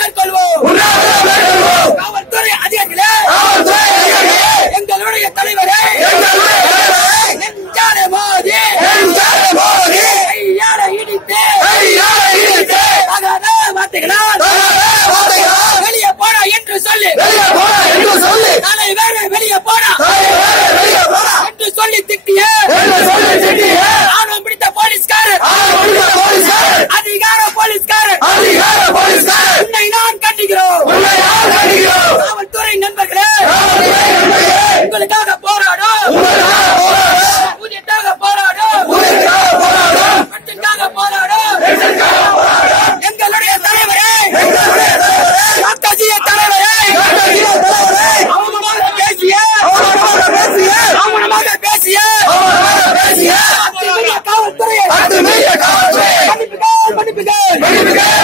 மேற்கொள்வோம். காவல்துறை அதிகாரிகளே, எங்களுடைய தலைவரே நெஞ்சாலே மோதி கையால இடித்து வார்த்தைகளால் வெளியே போடா என்று சொல்லி தலைவரே வெளியே போடா என்று சொல்லி திட்டிய ஆணவம் பிடித்த போலீஸ்காரர் அதிகார போலீஸ்காரர் உன்னை நான் கண்டிக்கிறோம். காவல்துறை நண்பர்களே, உங்களுக்காக போராடும், ஊதியத்தாக போராடும், போராடும் எங்களுடைய தலைவரே டாக்டர் தலைவரே அவமானமாக பேசிய காவல்துறையை மன்னிப்புகள்